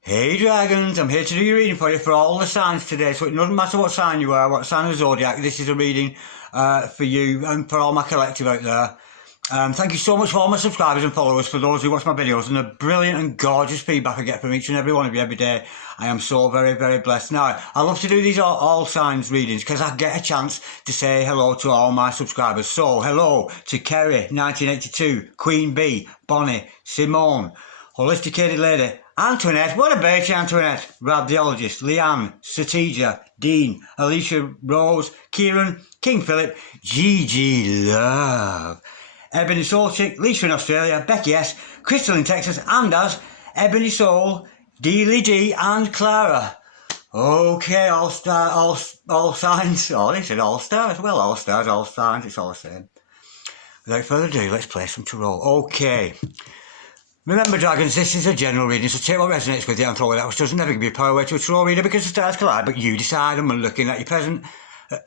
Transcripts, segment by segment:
Hey Dragons, I'm here to do your reading for you for all the signs today, so it doesn't matter what sign you are, what sign of the zodiac, this is a reading for you and for all my collective out there. Thank you so much for all my subscribers and followers, for those who watch my videos and the brilliant and gorgeous feedback I get from each and every one of you every day. I am so very, very blessed. Now, I love to do these all signs readings because I get a chance to say hello to all my subscribers. So, hello to Kerry, 1982, Queen Bee, Bonnie, Simone, Holisticated Lady, Antoinette, what a bitch, Antoinette, Radiologist, Leanne, Satija, Dean, Alicia Rose, Kieran, King Philip, Gigi Love, Ebony Soul Chick, Lisa in Australia, Becky S, Crystal in Texas, Anders, Ebony Soul, Dealey D and Clara. Okay, all signs. Oh, they said all stars. Well, all stars, all signs, it's all the same. Without further ado, let's play some tarot. Okay. Remember, Dragons, this is a general reading, so take what resonates with you and throw it out, which doesn't never give you power away to a tarot reader because the stars collide, but you decide. I'm looking at your present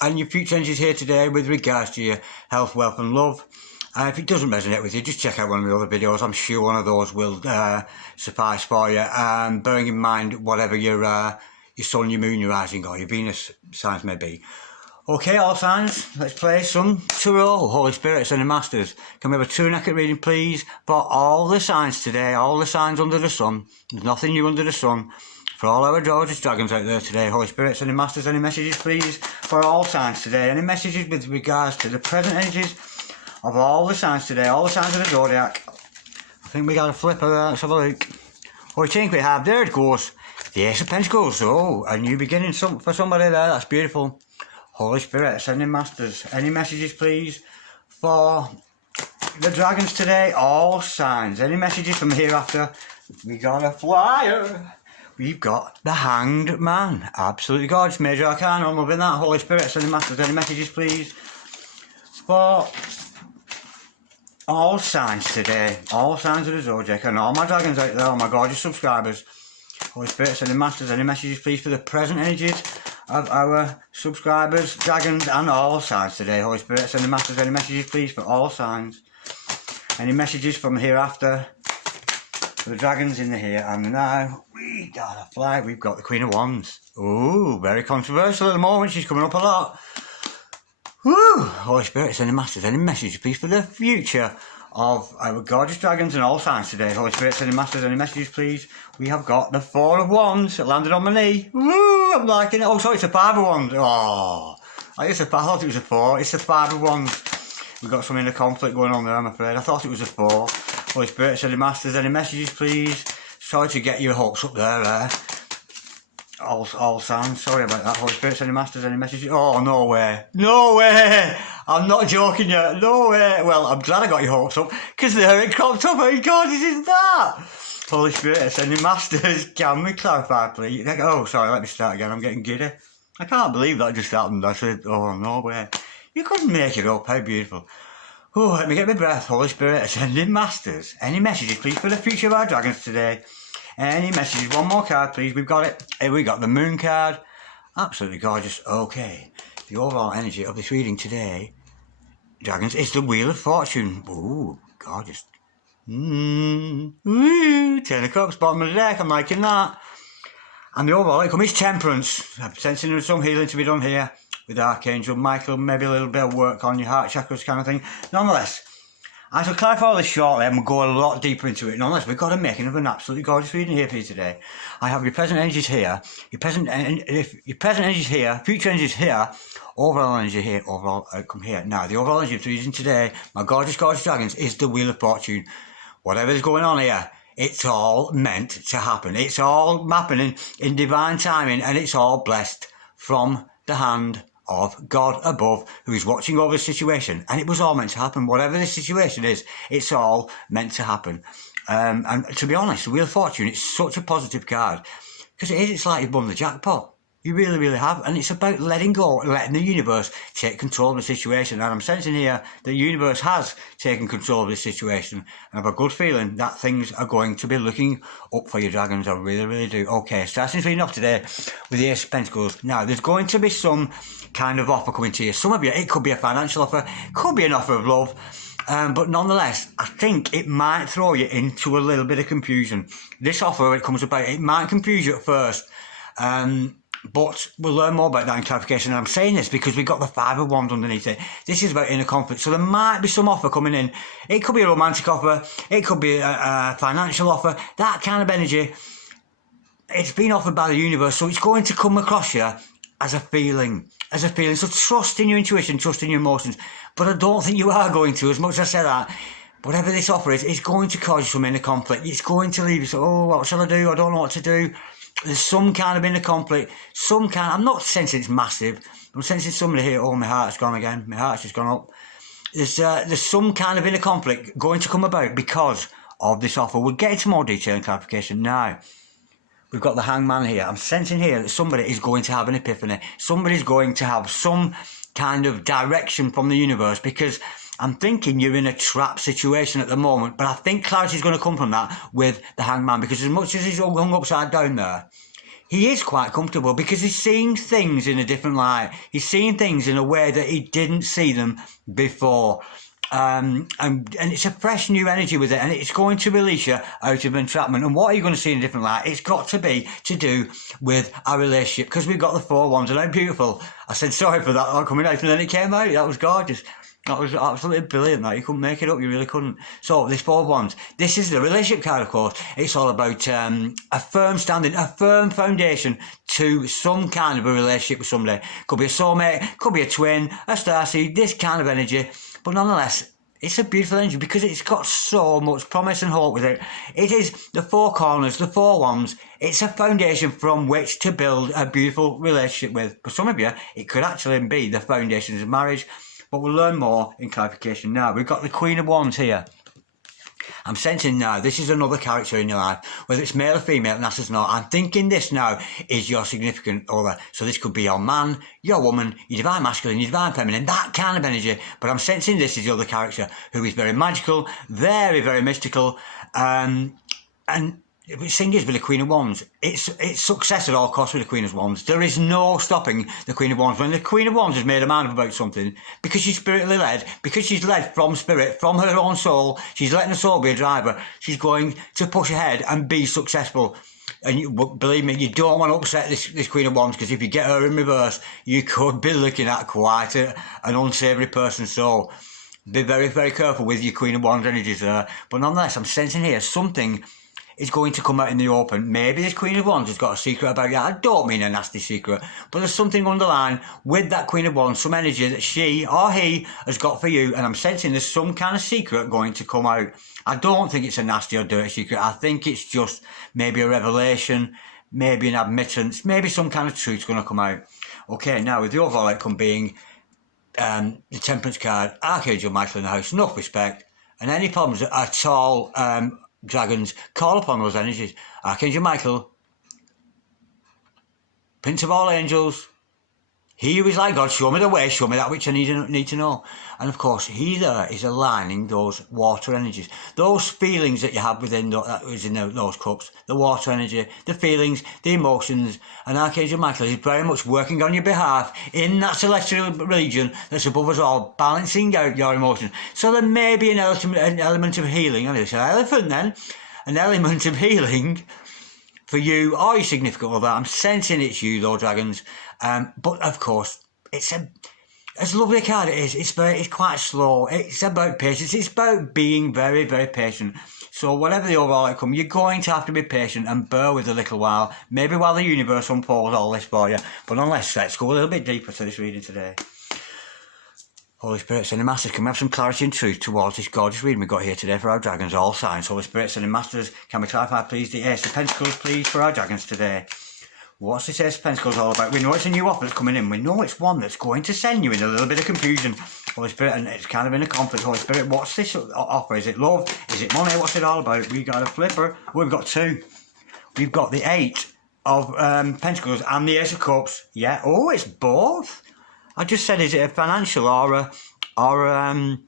and your future energies here today with regards to your health, wealth and love. If it doesn't resonate with you, just check out one of my other videos. I'm sure one of those will suffice for you. Bearing in mind whatever your sun, your moon, your rising or your Venus signs may be. Okay, all signs, let's play some tarot. Holy Spirit, Ascended Masters. Can we have a two-necked reading, please? For all the signs today, all the signs under the sun. There's nothing new under the sun. For all our gorgeous dragons out there today, Holy Spirit, Ascended Masters, any messages, please? For all signs today, any messages with regards to the present energies of all the signs today, all the signs of the zodiac. I think we got a flipper there, let's have a look. What do you think we have? There it goes. The Ace of Pentacles. Oh, a new beginning for somebody there, that's beautiful. Holy Spirit, Ascending Masters, any messages please for the dragons today? All signs, any messages from hereafter? We got a flyer. We've got the Hanged Man. Absolutely gorgeous. Major Arcana, I'm loving that. Holy Spirit, Ascending Masters, any messages please for all signs today? All signs of the zodiac and all my dragons out there, all my gorgeous subscribers. Holy Spirit, Ascending Masters, any messages please for the present energies of our subscribers, dragons and all signs today? Holy Spirit, Ascending Masters, any messages please for all signs? Any messages from hereafter for the dragons in the here and the now? We got a flag, we've got the Queen of Wands. Ooh, very controversial at the moment, she's coming up a lot. Woo! Holy Spirit, Ascending Masters, any messages please for the future of our gorgeous dragons and all signs today? Holy Spirit, Ascending Masters, any messages please? We have got the Four of Wands. It landed on my knee. Woo! I'm liking it. Oh, sorry, it's a Five of Wands. Oh, I thought it was a Four. It's a Five of Wands. We've got some inner conflict going on there, I'm afraid. I thought it was a Four. Holy Spirit, Ascending Masters, any messages please? Sorry to get your hopes up there. All signs. Sorry about that. Holy Spirit, Ascending Masters, any messages? Oh, no way. No way! I'm not joking yet. No way. Well, I'm glad I got your hopes up, because there it cropped up. How gorgeous is that? Holy Spirit, Ascending Masters, can we clarify, please? Oh, sorry, let me start again. I'm getting giddy. I can't believe that just happened. I said, oh, no way. You couldn't make it up. How beautiful. Oh, let me get my breath. Holy Spirit, Ascending Masters, any messages, please, for the future of our dragons today? Any messages? One more card, please. We've got it. Here we got the Moon card. Absolutely gorgeous. Okay. The overall energy of this reading today, dragons, is the Wheel of Fortune. Ooh, gorgeous. Ten of Cups, bottom of the deck. I'm liking that. And the overall outcome is Temperance. I'm sensing there's some healing to be done here with Archangel Michael. Maybe a little bit of work on your heart chakras kind of thing. Nonetheless, I shall clarify all this shortly and we'll go a lot deeper into it. Nonetheless, we've got a making of an absolutely gorgeous reading here for you today. I have your present energies here, your present energies here, future energies here, overall energy here, overall outcome here. Now, the overall energy of the reading today, my gorgeous, gorgeous dragons, is the Wheel of Fortune. Whatever is going on here, it's all meant to happen. It's all happening in divine timing and it's all blessed from the hand of God above, who is watching over the situation, and it was all meant to happen. Whatever the situation is, it's all meant to happen. And to be honest, the Wheel of Fortune, it's such a positive card because it's like you've won the jackpot. You really, really have, and it's about letting go, letting the universe take control of the situation. And I'm sensing here that the universe has taken control of this situation, and I have a good feeling that things are going to be looking up for your dragons. I really, really do. Okay, starting reading off today with the Ace of Pentacles. Now, there's going to be some kind of offer coming to you. Some of you, it could be a financial offer, could be an offer of love, But nonetheless, I think it might throw you into a little bit of confusion. This offer, when it comes about, it might confuse you at first. But we'll learn more about that in clarification. And I'm saying this because we've got the Five of Wands underneath it. This is about inner conflict. So there might be some offer coming in. It could be a romantic offer. It could be a financial offer. That kind of energy, it's been offered by the universe. So it's going to come across you as a feeling. So trust in your intuition, trust in your emotions. But I don't think you are going to, as much as I said that. Whatever this offer is, it's going to cause you some inner conflict. It's going to leave you, so, oh, what shall I do? I don't know what to do. There's some kind of inner conflict, I'm not sensing it's massive. I'm sensing somebody here, oh, my heart's gone again. My heart's just gone up. There's some kind of inner conflict going to come about because of this offer. We'll get into more detail and clarification now. We've got the Hangman here. I'm sensing here that somebody is going to have an epiphany. Somebody's going to have some kind of direction from the universe, because I'm thinking you're in a trap situation at the moment, but I think clarity is going to come from that with the Hangman, because as much as he's hung upside down there, he is quite comfortable because he's seeing things in a different light. He's seeing things in a way that he didn't see them before. And it's a fresh new energy with it, and it's going to release you out of entrapment. And what are you going to see in a different light? It's got to be to do with our relationship, because we've got the Four Wands, and how beautiful. I said sorry for that not coming out, and then it came out. That was gorgeous. That was absolutely brilliant. That you couldn't make it up. You really couldn't. So this Four Wands. This is the relationship card, of course. It's all about a firm standing, a firm foundation to some kind of a relationship with somebody. Could be a soulmate, could be a twin, a starseed. This kind of energy. But nonetheless, it's a beautiful energy because it's got so much promise and hope with it. It is the four corners, the Four Wands. It's a foundation from which to build a beautiful relationship with. For some of you, it could actually be the foundations of marriage. But we'll learn more in clarification now. We've got the Queen of Wands here. I'm sensing now, this is another character in your life, whether it's male or female, and that's not. I'm thinking this now is your significant other. So this could be your man, your woman, your divine masculine, your divine feminine, that kind of energy. But I'm sensing this is the other character who is very magical, very, very mystical, and the thing is with the Queen of Wands, it's success at all costs with the Queen of Wands. There is no stopping the Queen of Wands. When the Queen of Wands has made a mind up about something, because she's spiritually led, because she's led from spirit, from her own soul, she's letting the soul be a driver, she's going to push ahead and be successful. And believe me, you don't want to upset this Queen of Wands, because if you get her in reverse, you could be looking at quite an unsavoury person. So be very, very careful with your Queen of Wands energies there. But nonetheless, I'm sensing here something is going to come out in the open. Maybe this Queen of Wands has got a secret about you. I don't mean a nasty secret, but there's something underlying with that Queen of Wands, some energy that she or he has got for you, and I'm sensing there's some kind of secret going to come out. I don't think it's a nasty or dirty secret. I think it's just maybe a revelation, maybe an admittance, maybe some kind of truth's going to come out. Okay, now with the overall outcome being the Temperance card, Archangel Michael in the house, enough respect, and any problems at all, dragons, call upon those energies. Archangel Michael, Prince of all angels, he who is like God, show me the way, show me that which I need to know. And of course, he there is aligning those water energies, those feelings that you have within those cups, the water energy, the feelings, the emotions. And Archangel Michael is very much working on your behalf in that celestial region that's above us all, balancing out your emotions. So there may be an element of healing. I mean, it's an elephant then, an element of healing for you or your significant other. I'm sensing it's you, though, dragons. But of course, it's as lovely a card it is. It's quite slow. It's about patience. It's about being very, very patient. So whatever the overall outcome, you're going to have to be patient and bear with a little while. Maybe while the universe unfolds all this for you. But unless, let's go a little bit deeper to this reading today. Holy Spirit, sending masters, can we have some clarity and truth towards this gorgeous reading we've got here today for our dragons, all signs. Holy Spirit, sending masters, can we clarify please the Ace of Pentacles, please, for our dragons today? What's this Ace of Pentacles all about? We know it's a new offer that's coming in. We know it's one that's going to send you in a little bit of confusion, Holy Spirit, and it's kind of in a conflict. Holy Spirit, what's this offer? Is it love? Is it money? What's it all about? We got a flipper. We've got two. We've got the Eight of Pentacles and the Ace of Cups. Yeah. Oh, it's both. I just said, is it a financial or a love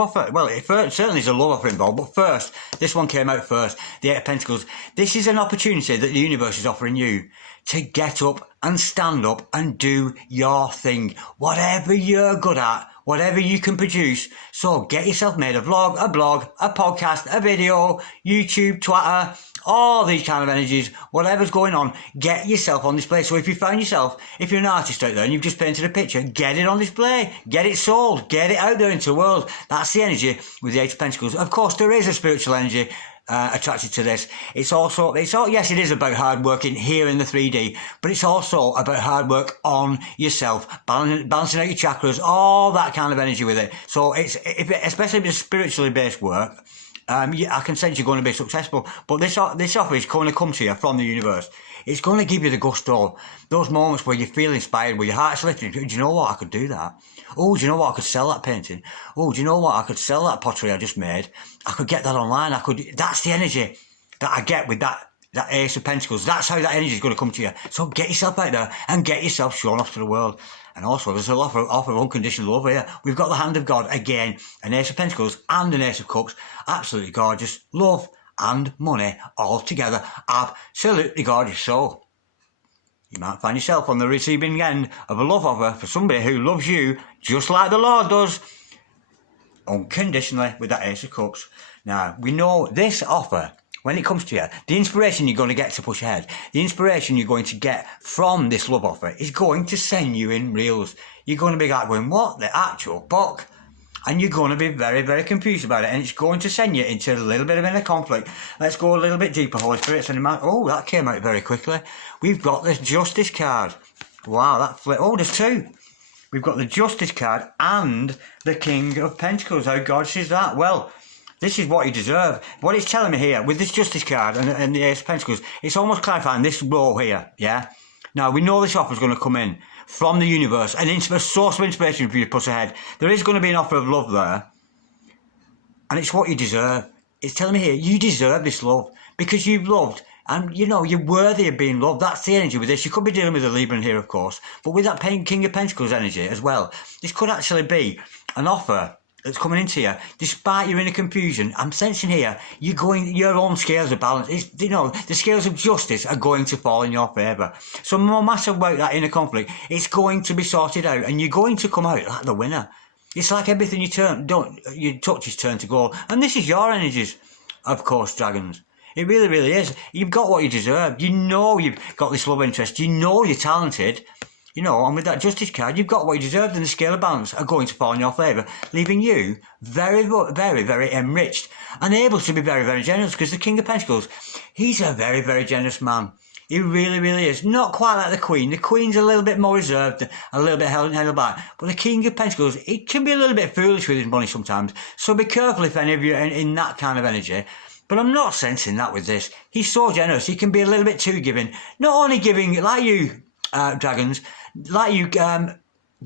offer? Well, it certainly is a love offer involved, but first, this one came out first, the Eight of Pentacles. This is an opportunity that the universe is offering you to get up and stand up and do your thing. Whatever you're good at, whatever you can produce. So get yourself made a vlog, a blog, a podcast, a video, YouTube, Twitter, all these kind of energies, whatever's going on, get yourself on display. So if you find yourself, if you're an artist out there and you've just painted a picture, get it on display, get it sold, get it out there into the world. That's the energy with the Eight of Pentacles. Of course, there is a spiritual energy attracted to this. It's also, yes, it is about hard working here in the 3D, but it's also about hard work on yourself, balancing out your chakras, all that kind of energy with it. So especially if it's spiritually based work, I can sense you're going to be successful. But this offer is going to come to you from the universe. It's going to give you the gusto. Those moments where you feel inspired, where your heart's lifted. Do you know what? I could do that. Oh, do you know what? I could sell that painting. Oh, do you know what? I could sell that pottery I just made. I could get that online. That's the energy that I get with that Ace of Pentacles. That's how that energy is going to come to you. So get yourself out there and get yourself shown off to the world. And also, there's an offer of unconditional love here. We've got the Hand of God again, an Ace of Pentacles and an Ace of Cups. Absolutely gorgeous. Love and money all together. Absolutely gorgeous. So you might find yourself on the receiving end of a love offer for somebody who loves you just like the Lord does, unconditionally, with that Ace of Cups. Now, we know this offer, when it comes to you, the inspiration you're going to get to push ahead, the inspiration you're going to get from this love offer is going to send you in reels. You're going to be like going, what the actual fuck? And you're going to be very, very confused about it. And it's going to send you into a little bit of inner conflict. Let's go a little bit deeper, Holy Spirit. Oh, that came out very quickly. We've got the Justice card. Wow, that flipped. Oh, there's two. We've got the Justice card and the King of Pentacles. How gorgeous is that? Well, this is what you deserve. What it's telling me here, with this Justice card and the Ace of Pentacles, it's almost clarifying this row here, yeah? Now, we know this offer is going to come in from the universe, a source of inspiration for you to push ahead. There is going to be an offer of love there, and it's what you deserve. It's telling me here, you deserve this love, because you've loved, and you know, you're worthy of being loved. That's the energy with this. You could be dealing with a Libra here, of course, but with that King of Pentacles energy as well, this could actually be an offer that's coming into you, despite your inner confusion. I'm sensing here, your own scales of balance. The scales of justice are going to fall in your favour. So no matter about that inner conflict, it's going to be sorted out, and you're going to come out like the winner. It's like everything you touch is turned to gold. And this is your energies, of course, dragons. It really, really is. You've got what you deserve. You know you've got this love interest. You know you're talented. You know, and with that Justice card, you've got what you deserve, and the scale of balance are going to fall in your favour, leaving you very, very, very enriched and able to be very, very generous, because the King of Pentacles, he's a very, very generous man. He really, really is. Not quite like the Queen. The Queen's a little bit more reserved, a little bit held back. But the King of Pentacles, he can be a little bit foolish with his money sometimes. So be careful if any of you are in that kind of energy. But I'm not sensing that with this. He's so generous. He can be a little bit too giving. Not only giving, like you, dragons, like you,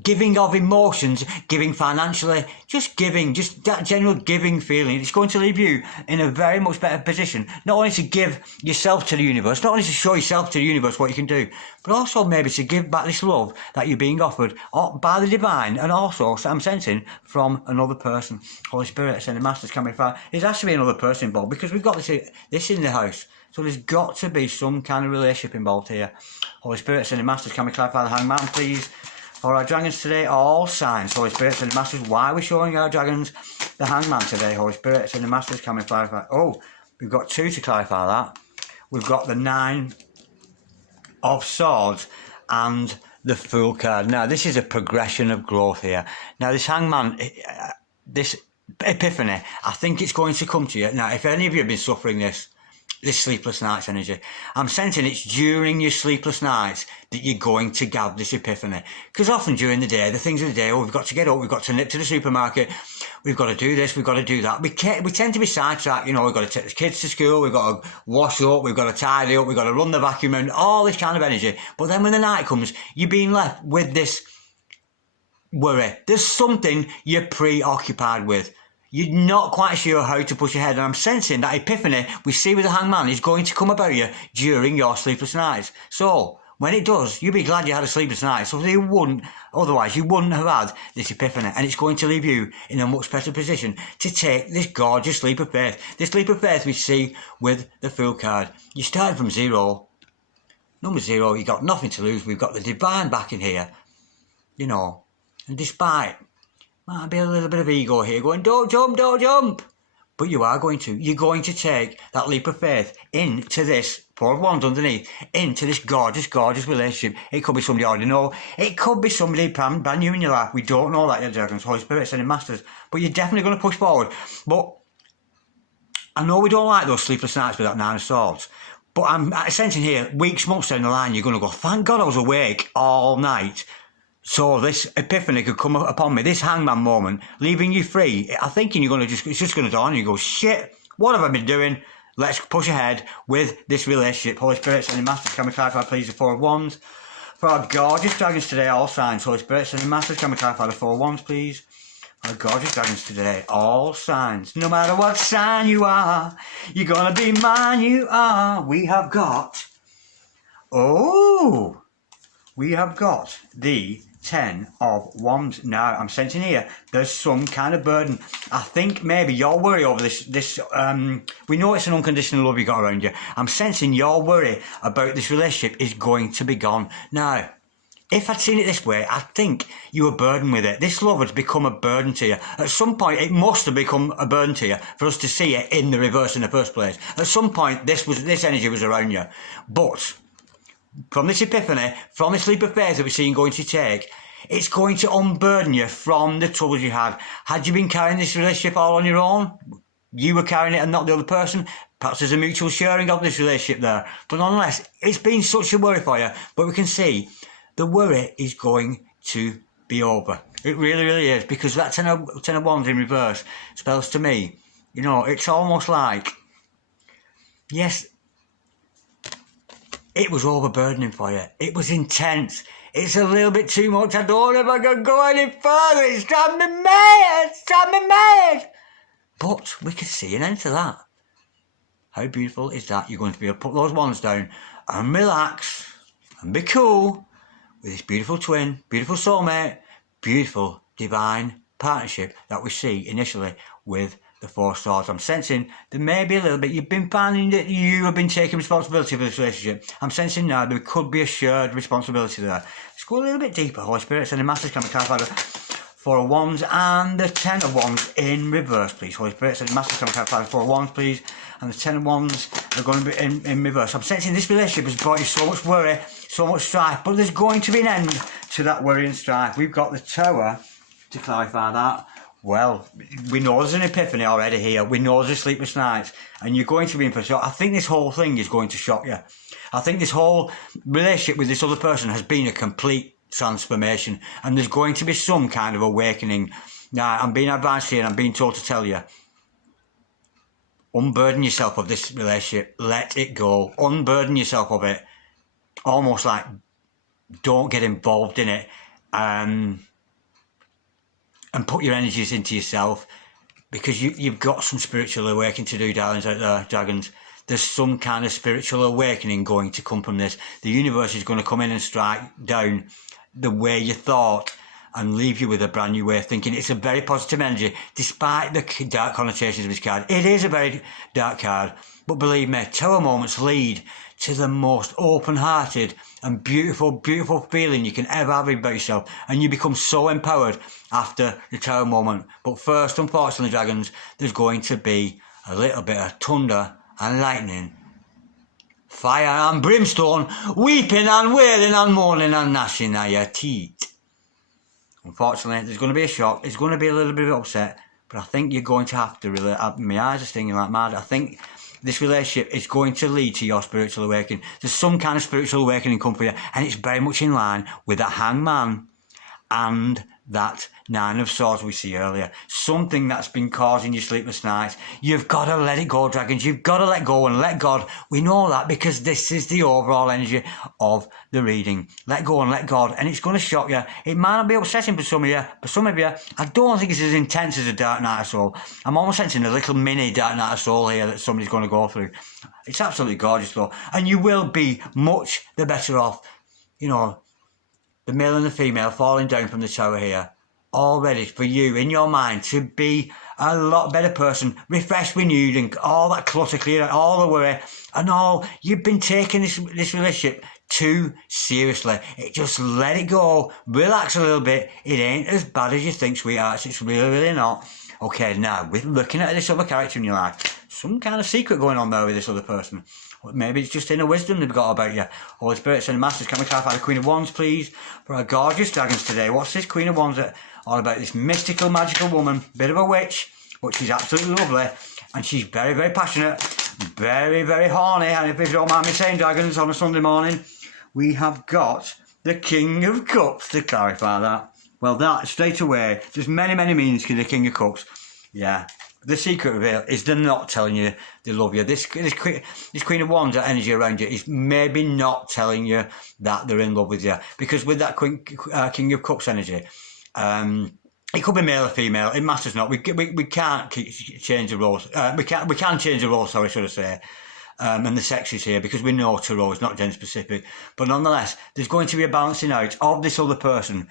giving of emotions, giving financially, just that general giving feeling. It's going to leave you in a very much better position, not only to give yourself to the universe, not only to show yourself to the universe what you can do, but also maybe to give back this love that you're being offered by the divine, and also, I'm sensing, from another person. Holy Spirit, and the Masters can be found. There has to be another person involved, because we've got this in the house. So there's got to be some kind of relationship involved here. Holy Spirit, and the Masters, can we clarify the Hangman, please? For our dragons today, all signs. Holy Spirit, and the Masters, why are we showing our dragons the Hangman today? Holy Spirit, and the Masters, can we clarify? Oh, we've got two to clarify that. We've got the Nine of Swords and the Fool card. Now, this is a progression of growth here. Now, this Hangman, this epiphany, I think it's going to come to you. Now, if any of you have been suffering this sleepless nights energy, I'm sensing it's during your sleepless nights that you're going to get this epiphany. Because often during the day, the things of the day, we've got to get up, we've got to nip to the supermarket, we've got to do this, we've got to do that. We tend to be sidetracked, we've got to take the kids to school, we've got to wash up, we've got to tidy up, we've got to run the vacuum, and all this kind of energy. But then when the night comes, you're being left with this worry. There's something you're preoccupied with. You're not quite sure how to push ahead, and I'm sensing that epiphany we see with the Hangman is going to come about you during your sleepless nights. So, when it does, you'll be glad you had a sleepless night, so otherwise you wouldn't have had this epiphany, and it's going to leave you in a much better position to take this gorgeous leap of faith. This leap of faith we see with the Fool card. You started from zero, number zero, you got nothing to lose, we've got the divine back in here, and despite Might be a little bit of ego here going, don't jump, don't jump. But you are going to. You're going to take that leap of faith into this, Four of Wands underneath, into this gorgeous, gorgeous relationship. It could be somebody you already know. It could be somebody brand new in your life. We don't know that yet, Dragons, Holy Spirit, sending masters. But you're definitely going to push forward. But I know we don't like those sleepless nights with that Nine of Swords. But I'm sensing here, weeks, months down the line, you're going to go, thank God I was awake all night. So this epiphany could come upon me, this hangman moment, leaving you free. I'm thinking you're going to it's just going to dawn on you. You go, shit, what have I been doing? Let's push ahead with this relationship. Holy Spirit, sending masters, can we clarify please the Four of Wands? For our gorgeous dragons today, all signs. Holy Spirit, sending masters, can we clarify the Four of Wands please? For our gorgeous dragons today, all signs. No matter what sign you are, you're going to be mine, you are. We have got the 10 of Wands. Now, I'm sensing here, there's some kind of burden. I think maybe your worry over this, we know it's an unconditional love you got around you. I'm sensing your worry about this relationship is going to be gone. Now, if I'd seen it this way, I think you were burdened with it. This love has become a burden to you. At some point, it must have become a burden to you for us to see it in the reverse in the first place. At some point, this energy was around you. But from this epiphany, from this leap of faith that we're seeing going to take, it's going to unburden you from the troubles you had. Had you been carrying this relationship all on your own, you were carrying it and not the other person, perhaps there's a mutual sharing of this relationship there. But nonetheless, it's been such a worry for you. But we can see the worry is going to be over. It really, really is. Because that ten of Wands in reverse spells to me, you know, it's almost like, yes, it was overburdening for you. It was intense. It's a little bit too much. I don't know if I can go any further. It's driving me mad. It's driving me mad. But we can see an end to that. How beautiful is that? You're going to be able to put those wands down and relax and be cool with this beautiful twin, beautiful soulmate, beautiful divine partnership that we see initially with the Four of Swords. I'm sensing there may be a little bit, you've been finding that you have been taking responsibility for this relationship. I'm sensing now there could be a shared responsibility there. Let's go a little bit deeper, Holy Spirit. Sending masters, can we clarify the Four of Wands and the Ten of Wands in reverse, please. Holy Spirit, sending masters, can we clarify the Four of Wands, please? And the Ten of Wands are going to be in reverse. I'm sensing this relationship has brought you so much worry, so much strife, but there's going to be an end to that worry and strife. We've got the Tower to clarify that. Well, we know there's an epiphany already here. We know there's sleepless nights. And you're going to be in for a shock. I think this whole thing is going to shock you. I think this whole relationship with this other person has been a complete transformation. And there's going to be some kind of awakening. Now, I'm being advised here and I'm being told to tell you. Unburden yourself of this relationship. Let it go. Unburden yourself of it. Almost like don't get involved in it. And put your energies into yourself, because you've got some spiritual awakening to do, darlings out there, dragons. There's some kind of spiritual awakening going to come from this. The universe is going to come in and strike down the way you thought and leave you with a brand new way of thinking. It's a very positive energy, despite the dark connotations of this card. It is a very dark card, but believe me, Tower moments lead to the most open-hearted and beautiful, beautiful feeling you can ever have about yourself. And you become so empowered after the Tower moment. But first, unfortunately, dragons, there's going to be a little bit of thunder and lightning, fire and brimstone, weeping and wailing and moaning and gnashing at your teeth. Unfortunately, there's going to be a shock. It's going to be a little bit of upset. But I think you're going to have to really... My eyes are stinging like mad. I think this relationship is going to lead to your spiritual awakening. There's some kind of spiritual awakening come for you, and it's very much in line with that Hangman and that Nine of Swords we see earlier. Something that's been causing you sleepless nights. You've got to let it go, dragons. You've got to let go and let God. We know that because this is the overall energy of the reading. Let go and let God. And it's going to shock you. It might not be upsetting for some of you, but some of you, I don't think it's as intense as a Dark Night of Soul. I'm almost sensing a little mini Dark Night of Soul here that somebody's going to go through. It's absolutely gorgeous though. And you will be much the better off. You know, the male and the female falling down from the tower here, all ready for you in your mind to be a lot better person, refreshed, renewed, and all that clutter cleared out, all the worry, and all. You've been taking this relationship too seriously. Just let it go, relax a little bit. It ain't as bad as you think, sweethearts. It's really not. Okay, now, with looking at this other character in your life, some kind of secret going on there with this other person. Maybe it's just inner wisdom they've got about you. Holy Spirit, Send Masters, can we clarify the Queen of Wands, please, for our gorgeous dragons today? What's this Queen of Wands all about? This mystical, magical woman, bit of a witch, but she's absolutely lovely, and she's very, very passionate, very, very horny, and if you don't mind me saying, dragons, on a Sunday morning, we have got the King of Cups to clarify that. Well, that, straight away, there's many, many meanings to the King of Cups. Yeah. The secret reveal is they're not telling you they love you. This Queen of Wands, that energy around you, is maybe not telling you that they're in love with you. Because with that King of Cups energy, it could be male or female. It matters not. We can't change the roles. We can change the roles. Sorry, should I say? And the sex is here because we know tarot is not gender specific. But nonetheless, there's going to be a balancing out of this other person.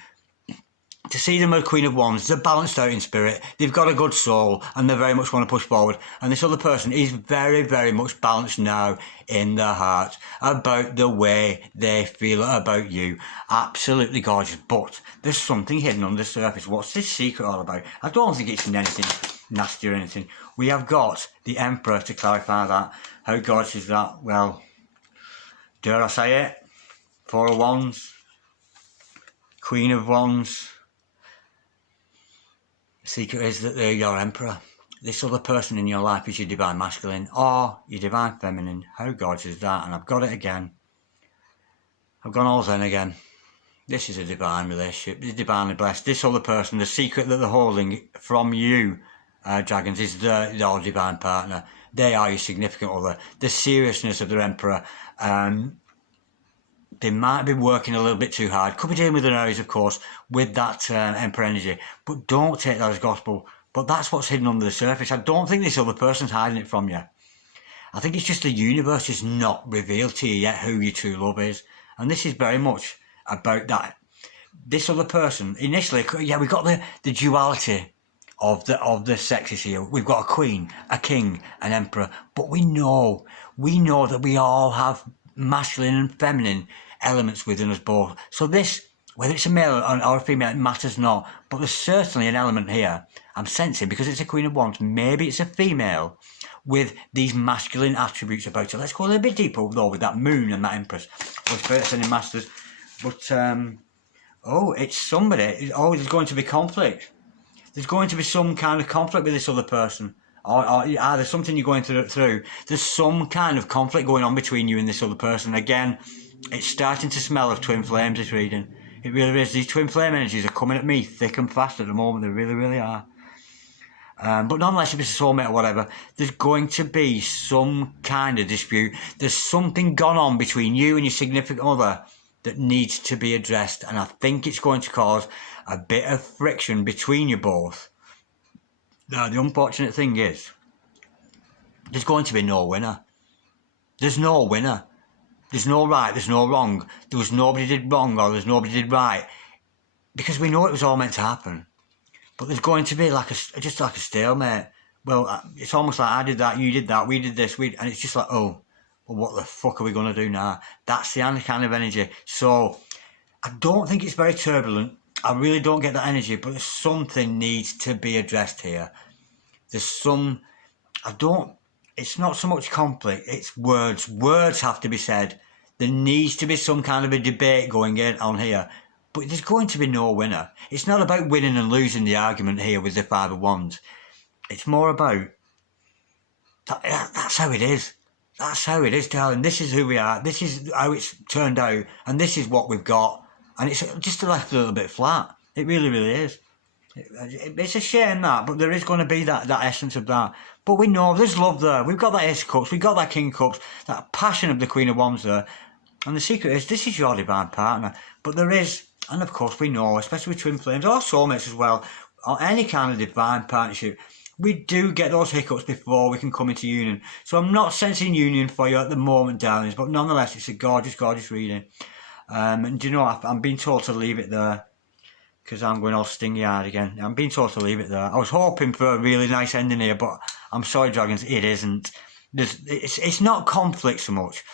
To see them as Queen of Wands, they're balanced out in spirit, they've got a good soul, and they very much want to push forward. And this other person is very, very much balanced now in their heart about the way they feel about you. Absolutely gorgeous, but there's something hidden under the surface. What's this secret all about? I don't think it's anything nasty or anything. We have got the Emperor to clarify that. How gorgeous is that? Well, dare I say it? Four of Wands, Queen of Wands. The secret is that they're your Emperor. This other person in your life is your Divine Masculine or your Divine Feminine. How gorgeous is that? And I've got it again. I've gone all zen again. This is a divine relationship. It's divinely blessed. This other person, the secret that they're holding from you, dragons, is your divine partner. They are your significant other. The seriousness of their Emperor. They might be working a little bit too hard. Could be dealing with their areas, of course, with that Emperor energy. But don't take that as gospel. But that's what's hidden under the surface. I don't think this other person's hiding it from you. I think it's just the universe has not revealed to you yet who your true love is. And this is very much about that. This other person, initially, yeah, we've got the duality of the sexes here. We've got a queen, a king, an emperor. But we know that we all have masculine and feminine elements within us both. So this, whether it's a male or a female, it matters not. But there's certainly an element here I'm sensing, because it's a Queen of Wands. Maybe it's a female with these masculine attributes about it. Let's go a little bit deeper though with that moon and that Empress. Holy Spirit, Ascending Masters. But it's somebody. Oh, there's going to be conflict. There's going to be some kind of conflict with this other person. Or there's something you're going through. There's some kind of conflict going on between you and this other person. Again, it's starting to smell of twin flames, this reading. It really is. These twin flame energies are coming at me thick and fast at the moment. They really, really are. But nonetheless, if it's a soulmate or whatever, there's going to be some kind of dispute. There's something gone on between you and your significant other that needs to be addressed. And I think it's going to cause a bit of friction between you both. Now, the unfortunate thing is, there's going to be no winner. There's no winner. There's no right, there's no wrong. There was nobody did wrong or there's nobody did right. Because we know it was all meant to happen. But there's going to be just like a stalemate. Well, it's almost like I did that, you did that, we did this, and it's just like, oh, well, what the fuck are we going to do now? That's the kind of energy. So, I don't think it's very turbulent. I really don't get that energy, but something needs to be addressed here. It's not so much conflict, it's words. Words have to be said. There needs to be some kind of a debate going on here. But there's going to be no winner. It's not about winning and losing the argument here with the Five of Wands. It's more about, that's how it is. That's how it is, darling. This is who we are. This is how it's turned out. And this is what we've got. And it's just left a little bit flat. It really, really is. It's a shame that, but there is going to be that essence of that. But we know there's love there. We've got that Ace of Cups. We've got that King of Cups. That passion of the Queen of Wands there. And the secret is, this is your divine partner. But there is, and of course we know, especially with twin flames or soulmates as well, or any kind of divine partnership, we do get those hiccups before we can come into union. So I'm not sensing union for you at the moment, darlings, but nonetheless, it's a gorgeous, gorgeous reading. And you know, I'm being told to leave it there because I'm going all stingy-eyed again. I'm being told to leave it there. I was hoping for a really nice ending here, but I'm sorry, Dragons, it isn't. It's not conflict so much,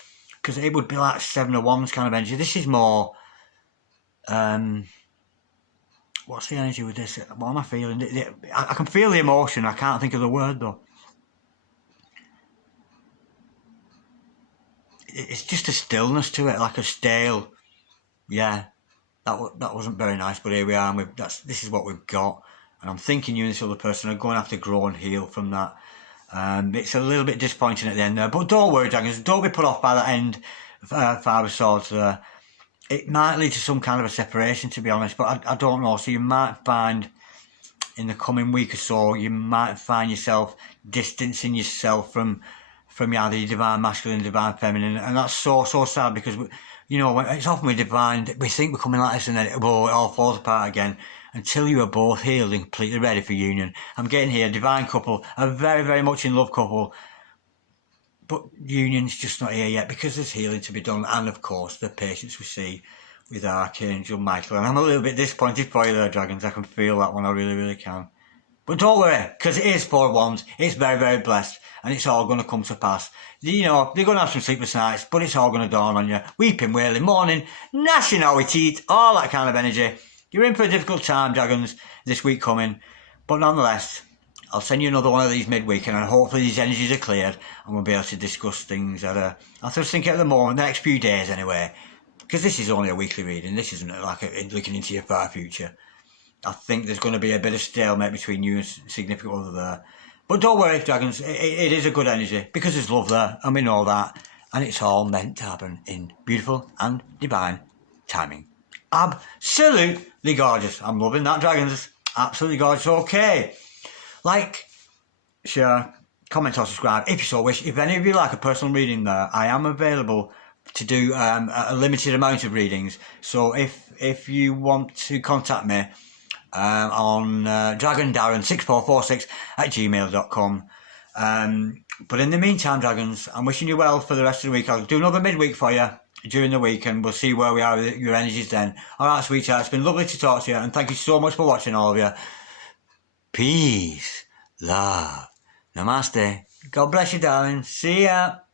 because it would be like 7 of Wands kind of energy. This is more... what's the energy with this? What am I feeling? I can feel the emotion. I can't think of the word, though. It's just a stillness to it, like a stale... Yeah, that wasn't very nice, but here we are, and this is what we've got. And I'm thinking you and this other person are going to have to grow and heal from that. It's a little bit disappointing at the end there, but don't worry, Dragons, don't be put off by that end Five of Swords there. It might lead to some kind of a separation, to be honest, but I don't know. So you might find in the coming week or so, you might find yourself distancing yourself from either your divine masculine, divine feminine, and that's so sad, because you know, it's often with divine, we think we're coming like this, and then it all falls apart again until you are both healed and completely ready for union. I'm getting here, divine couple, a very, very much in love couple, but union's just not here yet, because there's healing to be done, and of course the patience we see with Archangel Michael. And I'm a little bit disappointed for you there, Dragons. I can feel that one, I really, really can. But don't worry, because it is 4 of Wands, it's very, very blessed, and it's all going to come to pass. You know, you're going to have some sleepless nights, but it's all going to dawn on you. Weeping, wailing, mourning, gnashing our teeth, all that kind of energy. You're in for a difficult time, Dragons, this week coming. But nonetheless, I'll send you another one of these midweek, and hopefully these energies are cleared, and we'll be able to discuss things that are... I just think at the moment, the next few days anyway, because this is only a weekly reading, this isn't like looking into your far future. I think there's going to be a bit of stalemate between you and significant other there. But don't worry, Dragons, it is a good energy, because there's love there, and we know that, and it's all meant to happen in beautiful and divine timing. Absolutely gorgeous. I'm loving that, Dragons. Absolutely gorgeous. Okay. Like, share, comment or subscribe if you so wish. If any of you like a personal reading there, I am available to do a limited amount of readings. So if you want to contact me, on dragondarren6446@gmail.com. But in the meantime, Dragons, I'm wishing you well for the rest of the week. I'll do another midweek for you during the week, and we'll see where we are with your energies then. Alright, sweetheart, it's been lovely to talk to you, and thank you so much for watching, all of you. Peace, love, namaste. God bless you, darling. See ya.